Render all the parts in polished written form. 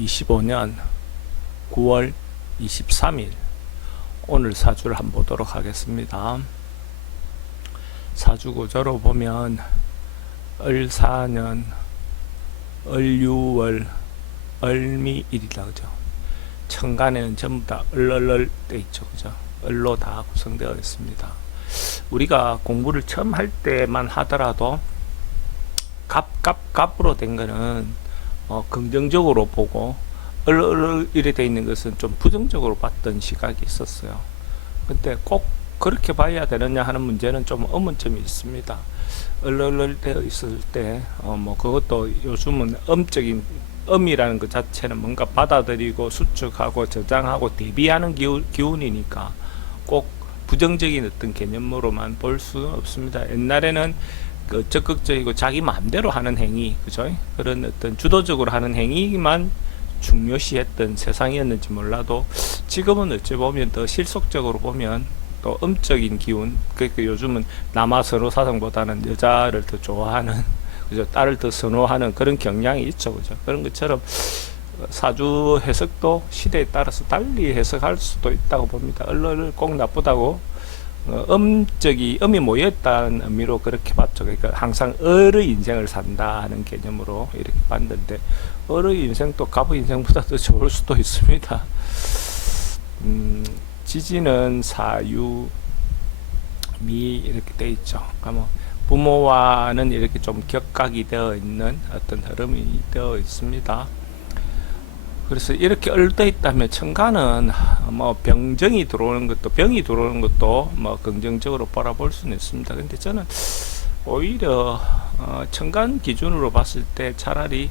2025년 9월 23일 오늘 사주를 한번 보도록 하겠습니다. 사주 구조로 보면 을사년 을유월 을미일이다, 그죠? 천간에는 전부 다 을을을 돼 있죠, 그죠? 을로 다 구성되어 있습니다. 우리가 공부를 처음 할 때만 하더라도 갑으로 된 거는 긍정적으로 보고 을을을이 되어 있는 것은 좀 부정적으로 봤던 시각이 있었어요. 근데 꼭 그렇게 봐야 되느냐 하는 문제는 좀 의문점이 있습니다. 을을을 되어 있을 때 그것도 요즘은 음이라는 것 자체는 뭔가 받아들이고 수축하고 저장하고 대비하는 기운이니까 꼭 부정적인 어떤 개념으로만 볼 수는 없습니다. 옛날에는 적극적이고 자기 마음대로 하는 행위, 그죠? 그런 어떤 주도적으로 하는 행위만 중요시했던 세상이었는지 몰라도 지금은 어찌 보면 더 실속적으로 보면 또 음적인 기운, 그러니까 요즘은 남아 선호 사상보다는 여자를 더 좋아하는, 그죠? 딸을 더 선호하는 그런 경향이 있죠, 그죠? 그런 것처럼 사주 해석도 시대에 따라서 달리 해석할 수도 있다고 봅니다. 을을 꼭 나쁘다고 음이 모여있다는 의미로 그렇게 봤죠. 그러니까 항상 을의 인생을 산다 하는 개념으로 이렇게 봤는데, 을의 인생도 갑의 인생보다 더 좋을 수도 있습니다. 지지는 사유 미 이렇게 돼 있죠. 그러니까 부모와는 이렇게 좀 격각이 되어 있는 어떤 흐름이 되어 있습니다. 그래서 이렇게 얼떠 있다면 천간은 병이 들어오는 것도 긍정적으로 바라볼 수는 있습니다. 근데 저는 오히려 천간 기준으로 봤을 때 차라리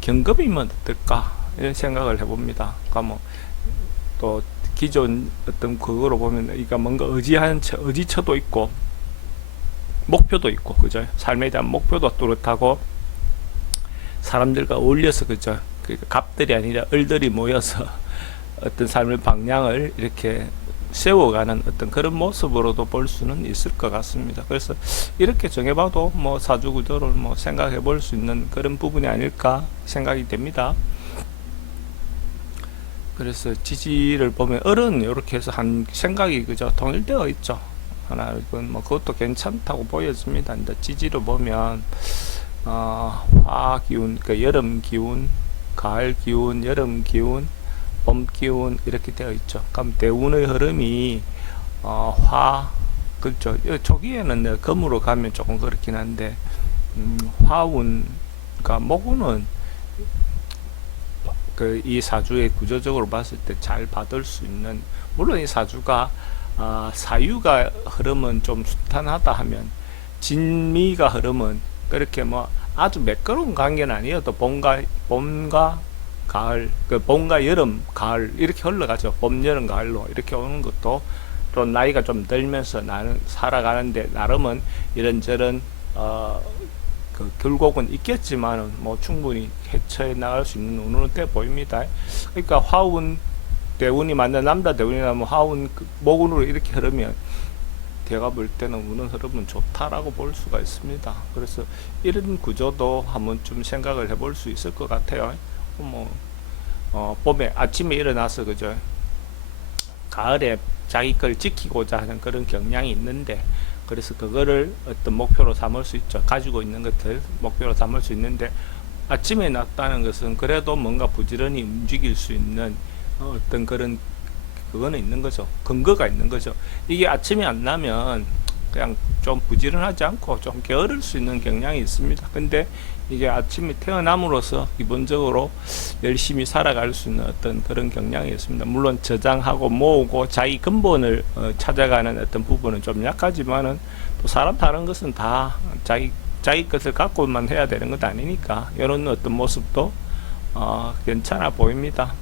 경금이면 어떨까 이런 생각을 해봅니다. 그러니까 또 기존 어떤 그거로 보면 이가 뭔가 의지처도 있고 목표도 있고, 그죠? 삶에 대한 목표도 뚜렷하고 사람들과 어울려서, 그죠? 그러니까 갑들이 아니라 을들이 모여서 어떤 삶의 방향을 이렇게 세워가는 어떤 그런 모습으로도 볼 수는 있을 것 같습니다. 그래서 이렇게 정해봐도 사주 구조를 생각해 볼 수 있는 그런 부분이 아닐까 생각이 됩니다. 그래서 지지를 보면 을은 이렇게 해서 한 생각이, 그죠? 통일되어 있죠. 하나 이건 그것도 괜찮다고 보여집니다. 근데 지지를 보면 화 기운, 그러니까 여름 기운, 가을 기운, 여름 기운, 봄 기운 이렇게 되어 있죠. 그럼 대운의 흐름이 그렇죠. 초기에는 금으로 가면 조금 그렇긴 한데 화운, 그러니까 목운은 이 사주의 구조적으로 봤을 때 잘 받을 수 있는, 물론 이 사주가 사유가 흐름은 좀 순탄하다 하면 진미가 흐름은 그렇게 아주 매끄러운 관계는 아니어도 봄과 가을, 봄과 여름, 가을 이렇게 흘러가죠. 봄, 여름, 가을로 이렇게 오는 것도 또 나이가 좀 들면서 나는 살아가는데 나름은 이런저런 결국은 있겠지만은 충분히 헤쳐해 나갈 수 있는 운은 돼 보입니다. 그러니까 화운 대운이 맞는 남자 대운이라면 화운 목운으로 이렇게 흐르면 제가 볼 때는 운은 흐름은 좋다라고 볼 수가 있습니다. 그래서 이런 구조도 한번 좀 생각을 해볼 수 있을 것 같아요. 봄에 아침에 일어나서, 그죠? 가을에 자기 걸 지키고자 하는 그런 경향이 있는데, 그래서 그거를 어떤 목표로 삼을 수 있죠. 가지고 있는 것들 목표로 삼을 수 있는데, 아침에 났다는 것은 그래도 뭔가 부지런히 움직일 수 있는 어떤 그거는 있는 거죠. 근거가 있는 거죠. 이게 아침에 안 나면 그냥 좀 부지런하지 않고 좀 게으를 수 있는 경향이 있습니다. 근데 이게 아침에 태어남으로써 기본적으로 열심히 살아갈 수 있는 어떤 그런 경향이 있습니다. 물론 저장하고 모으고 자기 근본을 찾아가는 어떤 부분은 좀 약하지만은 또 사람 다른 것은 다 자기 것을 갖고만 해야 되는 것 아니니까 이런 어떤 모습도 괜찮아 보입니다.